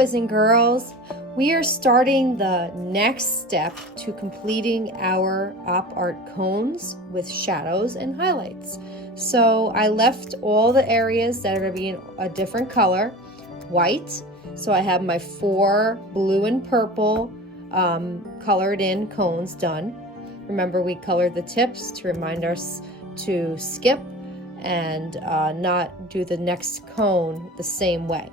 boys and girls. We are starting the next step to completing our op art cones with shadows and highlights. So I left all the areas that are going to be in a different color, white. So I have my 4 blue and purple colored in cones done. Remember, we colored the tips to remind us to skip and not do the next cone the same way.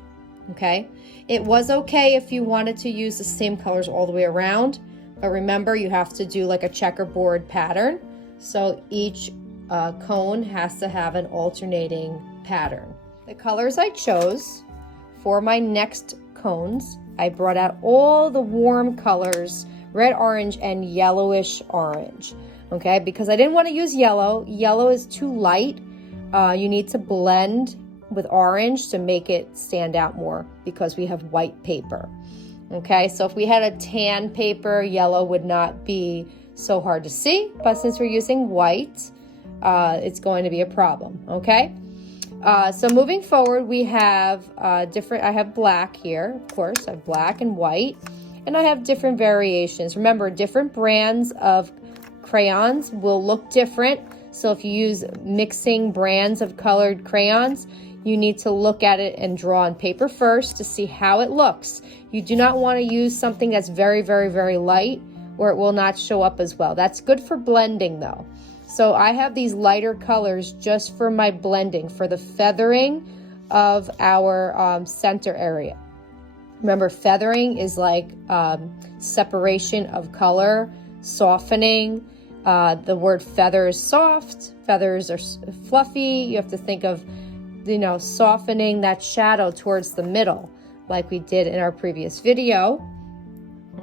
Okay, it was okay if you wanted to use the same colors all the way around, but remember, you have to do like a checkerboard pattern. So each cone has to have an alternating pattern. The colors I chose for my next cones, I brought out all the warm colors, red, orange, and yellowish orange. Okay, because I didn't want to use yellow. Yellow is too light. You need to blend with orange to make it stand out more because we have white paper. Okay, so if we had a tan paper, yellow would not be so hard to see, but since we're using white, it's going to be a problem. Okay, so moving forward, we have I have black here, of course. I have black and white, and I have different variations. Remember, different brands of crayons will look different. So if you use mixing brands of colored crayons, you need to look at it and draw on paper first to see how it looks. You do not want to use something that's very, very, very light, or it will not show up as well. That's good for blending though. So I have these lighter colors just for my blending, for the feathering of our center area. Remember, feathering is like separation of color, softening. The word feather is soft, feathers are fluffy. You have to think of, softening that shadow towards the middle like we did in our previous video.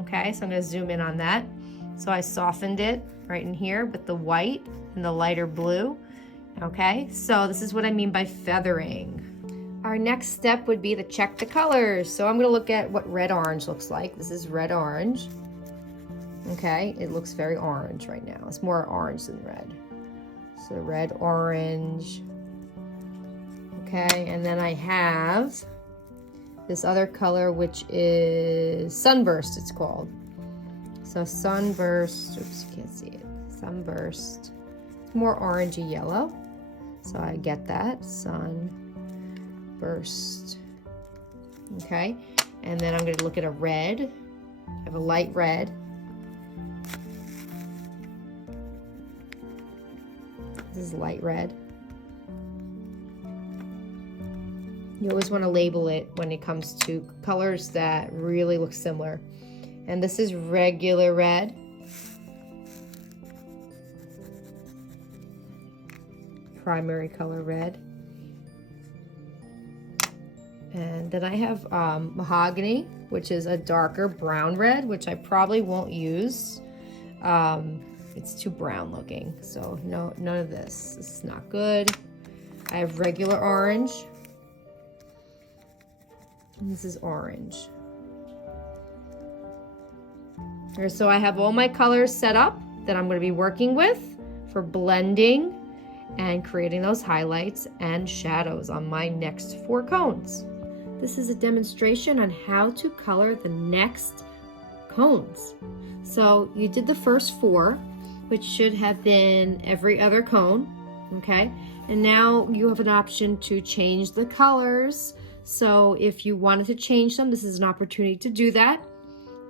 Okay, so I'm going to zoom in on that. So I softened it right in here with the white and the lighter blue. Okay, so this is what I mean by feathering. Our next step would be to check the colors. So I'm going to look at what red orange looks like. This is red orange. Okay, it looks very orange right now. It's more orange than red. So red, orange. Okay, and then I have this other color, which is Sunburst, it's called. So Sunburst, oops, you can't see it. Sunburst, it's more orangey yellow. So I get that, Sunburst. Okay, and then I'm gonna look at a red. I have a light red. This is light red. You always want to label it when it comes to colors that really look similar. And this is regular red. Primary color red. And then I have mahogany, which is a darker brown red, which I probably won't use. It's too brown looking, so no, none of this. This is not good. I have regular orange. And this is orange. So I have all my colors set up that I'm going to be working with for blending and creating those highlights and shadows on my next 4 cones. This is a demonstration on how to color the next cones. So you did the first 4, which should have been every other cone, okay? And now you have an option to change the colors. So if you wanted to change them, this is an opportunity to do that.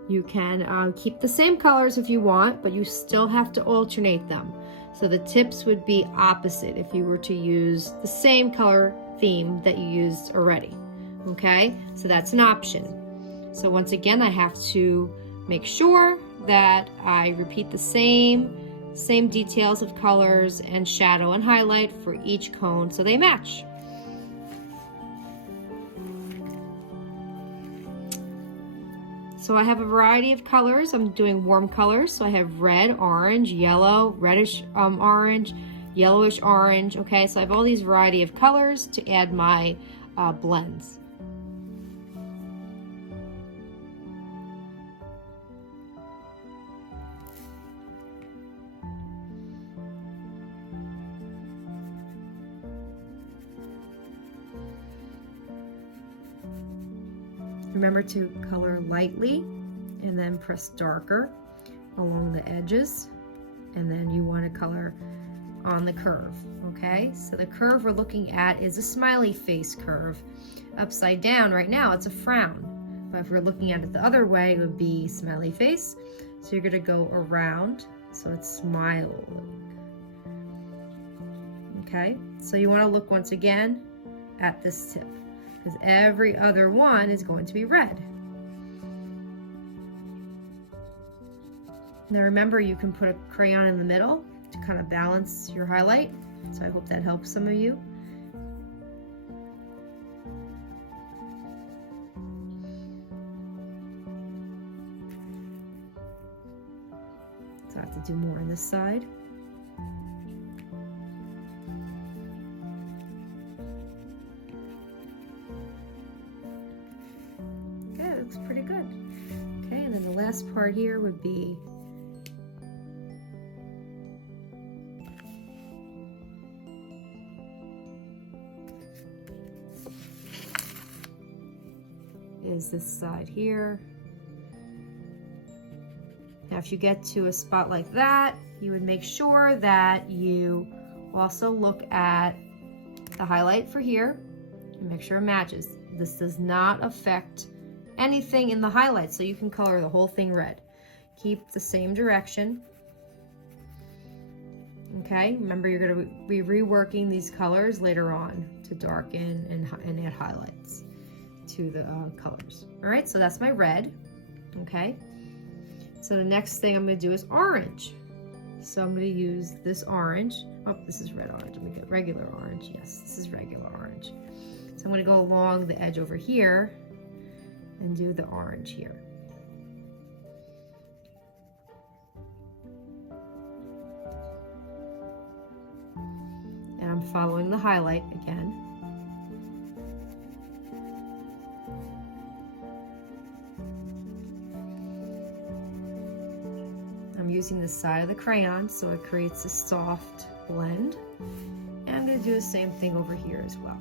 You can keep the same colors if you want, but you still have to alternate them. So the tips would be opposite if you were to use the same color theme that you used already, okay? So that's an option. So once again, I have to make sure that I repeat the same details of colors and shadow and highlight for each cone so they match. So I have a variety of colors. I'm doing warm colors. So I have red, orange, yellow, reddish orange, yellowish orange. Okay, so I have all these variety of colors to add my blends. Remember to color lightly and then press darker along the edges, and then you want to color on the curve. Okay, so the curve we're looking at is a smiley face curve. Upside down right now it's a frown, but if we're looking at it the other way it would be smiley face. So you're going to go around so it's smiling. Okay, so you want to look once again at this tip, because every other one is going to be red. Now remember, you can put a crayon in the middle to kind of balance your highlight, so I hope that helps some of you. So I have to do more on this side. Okay, it looks pretty good. Okay, and then the last part here would be this side here. Now if you get to a spot like that, you would make sure that you also look at the highlight for here and make sure it matches. This does not affect anything in the highlight, so you can color the whole thing red. Keep the same direction. Okay, remember you're going to be reworking these colors later on to darken and add highlights to the colors. All right, so that's my red. Okay, so the next thing I'm going to do is orange. So I'm going to use this orange. Oh, this is red orange. Let me get regular orange. Yes, this is regular orange. So I'm going to go along the edge over here and do the orange here. And I'm following the highlight again. I'm using the side of the crayon so it creates a soft blend. And I'm going to do the same thing over here as well.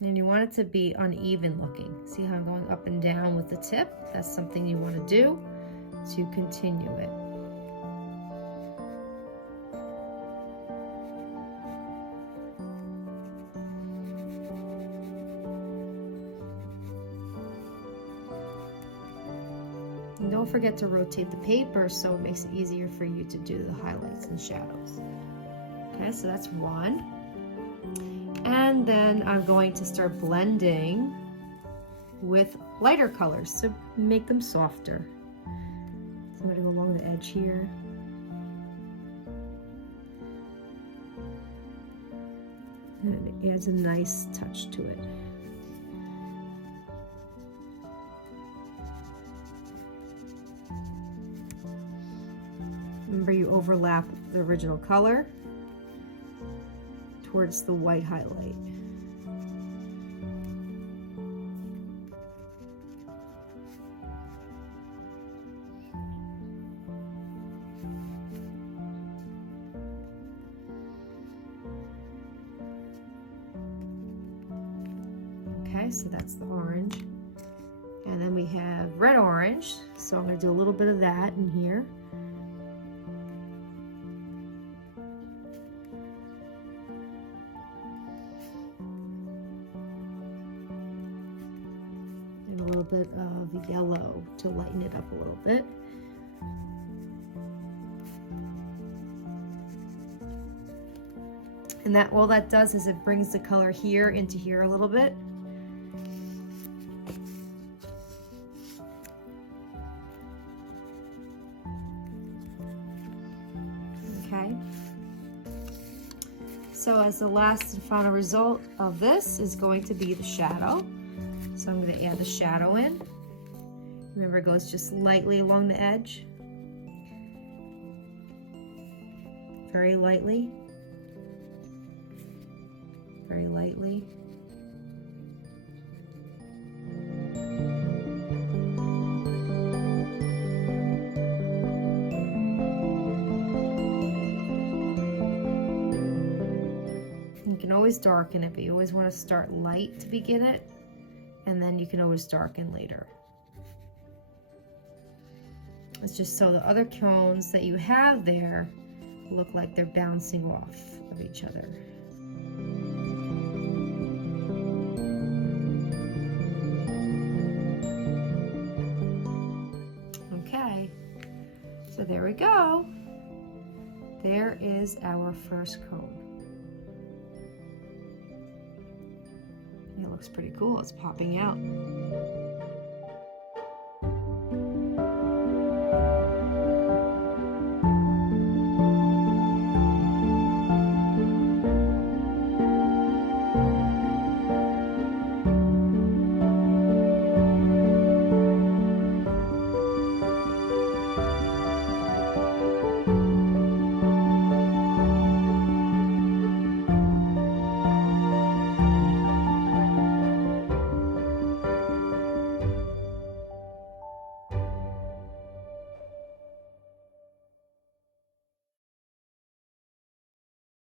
And you want it to be uneven looking. See how I'm going up and down with the tip? That's something you want to do to continue it. And don't forget to rotate the paper so it makes it easier for you to do the highlights and shadows. Okay, so that's one. And then I'm going to start blending with lighter colors to make them softer. So I'm going to go along the edge here. And it adds a nice touch to it. Remember, you overlap the original color towards the white highlight. Okay, so that's the orange. And then we have red orange. So I'm going to do a little bit of that in here. A little bit of yellow to lighten it up a little bit. And that all that does is it brings the color here into here a little bit. Okay. So as the last and final result of this is going to be the shadow. So I'm going to add the shadow in. Remember, it goes just lightly along the edge. Very lightly. Very lightly. can always darken it, but you always want to start light to begin it, and then you can always darken later. It's just so the other cones that you have there look like they're bouncing off of each other. Okay, so there we go. There is our first cone. It looks pretty cool. It's popping out.